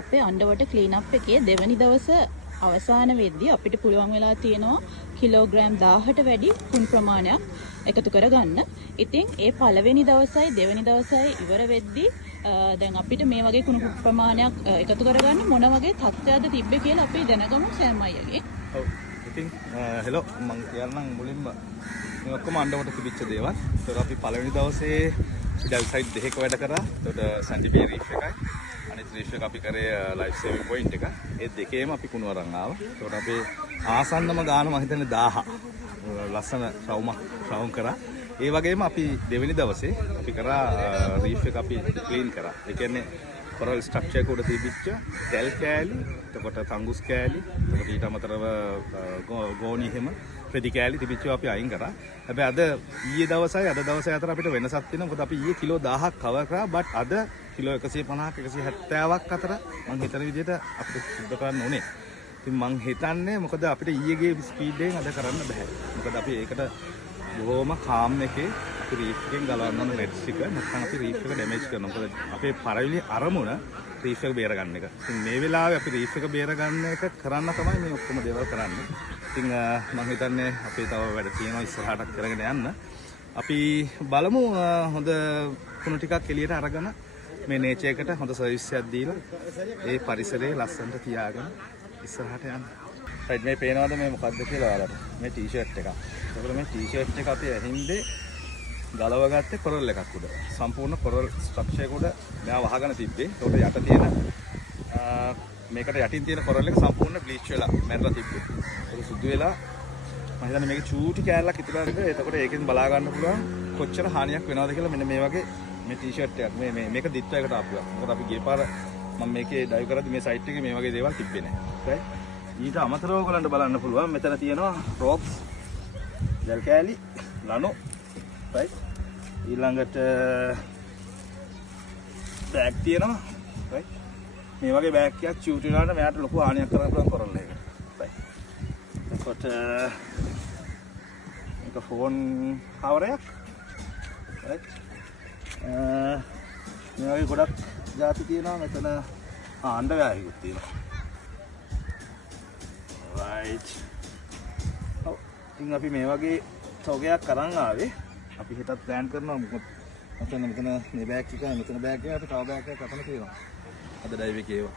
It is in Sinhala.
අපේ අන්ඩර්වොටර් ක්ලීන් අප් එකේ දෙවැනි දවස අවසාන වෙද්දී අපිට පුළුවන් වෙලා තියෙනවා කිලෝග්‍රෑම් 1000ට වැඩි කුණු ප්‍රමාණයක් එකතු කරගන්න. ඉතින් ඒ පළවෙනි දවසයි දෙවෙනි දවසයි ඉවර වෙද්දී දැන් අපිට මේ වගේ කුණු ප්‍රමාණයක් එකතු කරගන්න මොන වගේ තත්ත්වයක්ද තිබ්බේ කියලා අපි දැනගමු සෑම් අයියගෙන්. ඔව්. ඉතින් හෙලෝ මම කියන්නම් මුලින්ම මේ ඔක්කොම අන්ඩර්වොටර් තිබිච්ච දේවල්. ඒතකොට අපි පළවෙනි දවසේ ඩල් සයිඩ් දෙකක වැඩ කරා. ඒතකොට සැන්ඩි රීෆ් එකයි අනිත් රීෆ් එක අපි කරේ ලයිෆ් සේවිං පොයින්ට් එක. ඒ දෙකේම අපි කුණු අරන් ආවා. ඒතකොට අපේ ආසන්නම ගාන මම හිතන්නේ 1000. ලස්සන ශ්‍රවම් කරා. ඒ වගේම අපි දෙවෙනි දවසේ අපි කරා රීෆ් එක අපි ක්ලීන් කරා. ඒ කියන්නේ කොරල් ස්ට්‍රක්චර් එක උඩ තිබිච්ච තෙල් කෑලි, එතකොට තංගුස් කෑලි, එතකොට ඊට අමතරව ගෝණි හැම රෙදි කෑලි තිබිච්චව අපි අයින් කරා. හැබැයි අද ඊයේ දවසයි අද දවසයි අතර අපිට වෙනසක් තියෙනවා. මොකද අපි ඊයේ කිලෝ 1000ක් කවර් කරා. බට් අද කිලෝ 150ක් 170ක් අතර මම හිතන විදිහට අපිට සුද්ධ කරන්න ඕනේ. ඉතින් මම හිතන්නේ මොකද අපිට ඊයේගේ ස්පීඩ් එකෙන් අද කරන්න බෑ. මොකද අපි ඒකට බොහොම කාම් එකේ අපි රීෆ් එකෙන් ගලවන්න ඕන නෙට්ස් එක. නැත්නම් අපි රීෆ් එක ඩැමේජ් කරනවා. මොකද අපේ පළවෙනි අරමුණ රීෆ් එක බේර ගන්න එක. ඉතින් මේ වෙලාවේ අපි රීෆ් එක බේර ගන්න එක කරන්න තමයි මේ ඔක්කොම දේවල් කරන්නේ. ඉතින් මම හිතන්නේ අපේ තව වැඩ තියෙනවා ඉස්සරහට කරගෙන යන්න. අපි බලමු හොඳ කුණු ටිකක් එළියට අරගෙන මේ නේචර් එකට හොඳ සර්විස් එකක් දීලා ඒ පරිසරයේ ලස්සනට තියාගෙන ඉස්සරහට යන්න. රයිට් මේ පේනවද මේ මොකද්ද කියලා ඔයාලට? මේ ටී-ෂර්ට් එක. ඒකවල මේ ටී-ෂර්ට් එක අපි ඇහිඳේ ගලව ගත්තේ කොරල් එකක් උඩ. සම්පූර්ණ කොරල් ස්ට්‍රක්චර් එක උඩ මෙයා වහගෙන තිබ්බේ. ඒකට යට තියෙන මේකට යටින් තියෙන කොරල් එක සම්පූර්ණ බ්ලීච් වෙලා මැරලා තිබ්බේ. ඒක සුදු වෙලා මම හිතන්නේ මේකේ චූටි කෑල්ලක් ඉතුරු වෙලා. එතකොට ඒකෙන් බලා ගන්න පුළුවන් කොච්චර හානියක් වෙනවද කියලා. මෙන්න මේ වගේ මේ ටී-ෂර්ට් එකක් මේක දිත්වයකට ආපුවා. මොකද අපි ගිය පාර මම මේකේ ඩයිව් කරද්දි මේ සයිට් එකේ මේ වගේ දේවල් තිබ්බේ නැහැ. right? ඊට අමතරව ඔයගලන්ට බලන්න පුළුවන් මෙතන තියෙනවා රොප්ස්, දැල් කෑලි, ලනෝ. right? ඊළඟට බෑග් තියෙනවා. right? මේ වගේ බෑග් එකක් චූටි වෙනාට මෙයාට ලොකු හානියක් කරන්න පුළුවන් කොරල් එක. right? එතකොට මේක ෆෝන් කවරයක්. right? මේ වගේ ගොඩක් ಜಾති තියෙනවා. මෙතන අඬවැයකුත් තියෙනවා. right. ඔව්. ඉතින් අපි මේ වගේ තෝගයක් අරන් ආවේ. අපි හිතත් ප්ලෑන් කරනවා මොකද මෙතන මේ බෑග් එකයි මෙතන බෑග් එකයි අපි තව බෑග් එකක් අතන තියෙනවා. අද ඩයිව් එකේ ඒවා.